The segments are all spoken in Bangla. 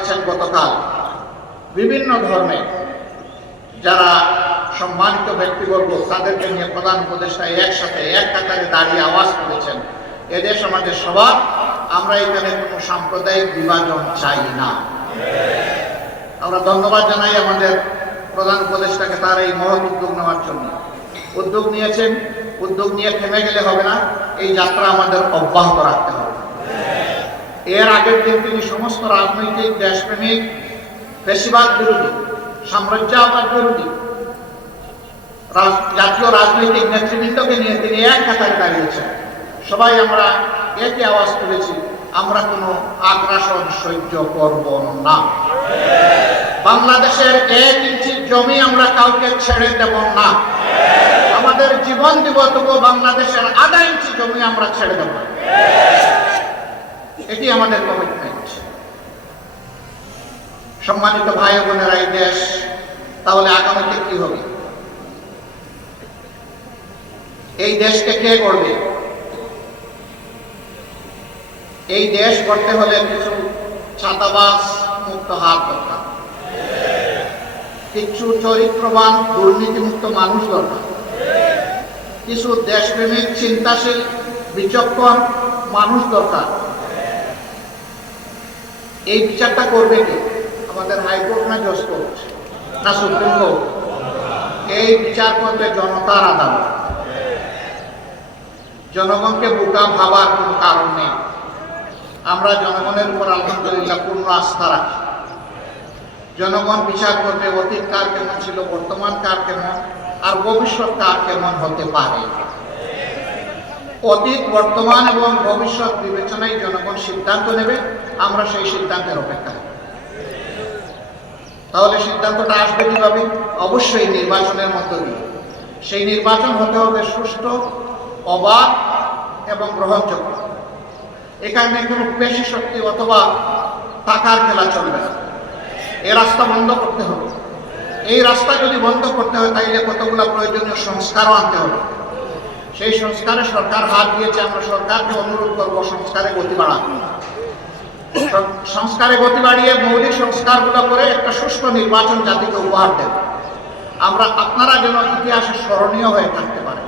করেছেন গতকাল বিভিন্ন ধর্মে যারা সম্মানিত ব্যক্তিবর্গ তাদেরকে নিয়ে প্রধান উপদেষ্টা একসাথে এক কাতারে দাঁড়িয়ে আওয়াজ করেছেন এদেশ আমাদের সবার আমরা এখানে কোনো সাম্প্রদায়িক বিভাজন চাই না আমরা ধন্যবাদ জানাই আমাদের প্রধান উপদেষ্টাকে তার এই মহৎ উদ্যোগ নেওয়ার জন্য উদ্যোগ নিয়েছেন উদ্যোগ নিয়ে থেমে গেলে হবে না এই যাত্রা আমাদের অব্যাহত রাখতে হবে এর আগের দিন তিনি সমস্ত রাজনৈতিক দেশপ্রেমিক বেশিরভাগ বিরোধী সাম্রাজ্যবাদ বিরোধী জাতীয় রাজনৈতিক নেতৃবৃন্দকে নিয়ে তিনি এক কাতারে দাঁড়িয়েছেন সবাই আমরা একে আওয়াজ তুলেছি আমরা কোনো আগ্রাসন সহ্য করব না বাংলাদেশের এক ইঞ্চি জমি আমরা কাউকে ছেড়ে দেব না আমাদের জীবন দিব তবু বাংলাদেশের আধা ইঞ্চি জমি আমরা ছেড়ে দেব না এটি আমাদের কমিটমেন্ট সম্মানিত ভাই বোনেরা এই দেশ তাহলে আগামীতে কি হবে এই দেশকে কে করবে এই দেশ করতে হলে কিছু ছাতাবাস মুক্ত হাত দরকার কিছু চরিত্রবান দুর্নীতিমুক্ত মানুষ দরকার কিছু দেশপ্রেমিক চিন্তাশীল বিচক্ষণ মানুষ দরকার এই বিচারটা করবে কি আমাদের হাইকোর্ট না জজ কোর্ট না সুপ্রিম কোর্ট এই বিচার করবে জনতার আদালত জনগণকে বোকা ভাবার কোনো কারণ নেই আমরা জনগণের উপর আলহামদুলিল্লাহ পূর্ণ আস্থা রাখি জনগণ বিচার করবে অতীত কার কেমন ছিল বর্তমান কার কেমন আর ভবিষ্যৎ কার কেমন হতে পারে অতীত বর্তমান এবং ভবিষ্যৎ বিবেচনায় জনগণ সিদ্ধান্ত নেবে আমরা সেই সিদ্ধান্তের অপেক্ষা তাহলে সিদ্ধান্তটা আসবে কিভাবে অবশ্যই নির্বাচনের মধ্য দিয়ে সেই নির্বাচন হতে হবে সুষ্ঠু অবাধ এবং গ্রহণযোগ্য এখানে কোনো পেশি শক্তি অথবা টাকার খেলা চলবে না এই রাস্তা বন্ধ করতে হবে এই রাস্তা যদি বন্ধ করতে হয় তাইলে কতগুলো প্রয়োজনীয় সংস্কারও আনতে হবে সেই সংস্কারে সরকার হাত দিয়েছে আমরা সরকারকে অনুরোধ করব সংস্কারে গতি বাড়ান সংস্কারে গতি বাড়িয়ে মৌলিক সংস্কারগুলো করে একটা সুষ্ঠু নির্বাচন জাতিকে উপহার দেব আমরা আপনারা যেন ইতিহাসে স্মরণীয় হয়ে থাকতে পারে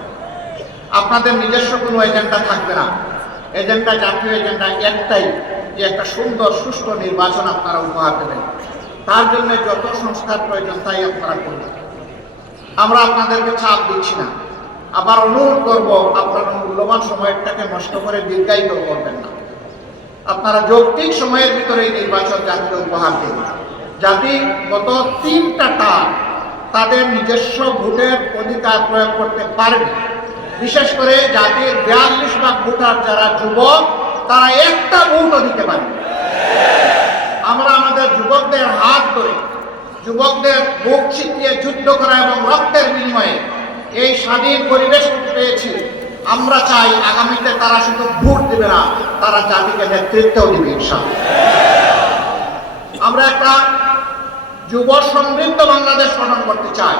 আপনাদের নিজস্ব কোনো এজেন্ডা থাকবে না এজেন্ডা জাতীয় এজেন্ডা একটাই যে একটা সুন্দর সুষ্ঠু নির্বাচন আপনারা উপহার দেবেন তার জন্য যত সংস্কার প্রয়োজন তাই আপনারা করবেন আমরা আপনাদেরকে চাপ দিচ্ছি না আবার অনুরোধ করব আপনার মূল্যবান সময়টাকে নষ্ট করে দীর্ঘায়িত করবেন না আপনারা যৌক্তিক সময়ের ভিতরে এই নির্বাচন জাতিকে উপহার দিন জাতি গত তিনটা টার তাদের নিজস্ব ভোটের অধিকার প্রয়োগ করতে পারবে বিশেষ করে জাতির বিয়াল্লিশ লাখ ভোটার যারা যুবক তারা একটা ভোটও দিতে পারে আমরা আমাদের যুবকদের হাত ধরে যুবকদের বুক ছিটিয়ে যুদ্ধ করা এবং রক্ত এই স্বাধীন পরিবেশ পেয়েছি আমরা চাই আগামীতে তারা শুধু ভোট দেবে না তারা জাতিকে নেতৃত্বও দেবে আমরা একটা যুব সমৃদ্ধ বাংলাদেশ গঠন করতে চাই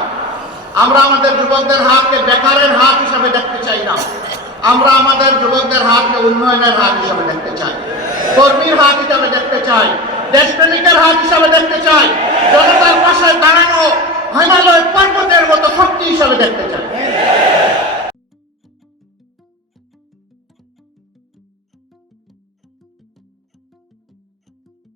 আমরা আমাদের যুবকদের হাতকে বেকারের হাত হিসাবে দেখতে চাই না আমরা আমাদের যুবকদের হাতকে উন্নয়নের হাত হিসাবে দেখতে চাই কর্মীর হাত হিসাবে দেখতে চাই দেশপ্রেমিকের হাত হিসাবে দেখতে চাই জনতার পাশে দাঁড়ানো হিমালয় পর্বতের মতো শক্তি হিসাবে দেখতে চায়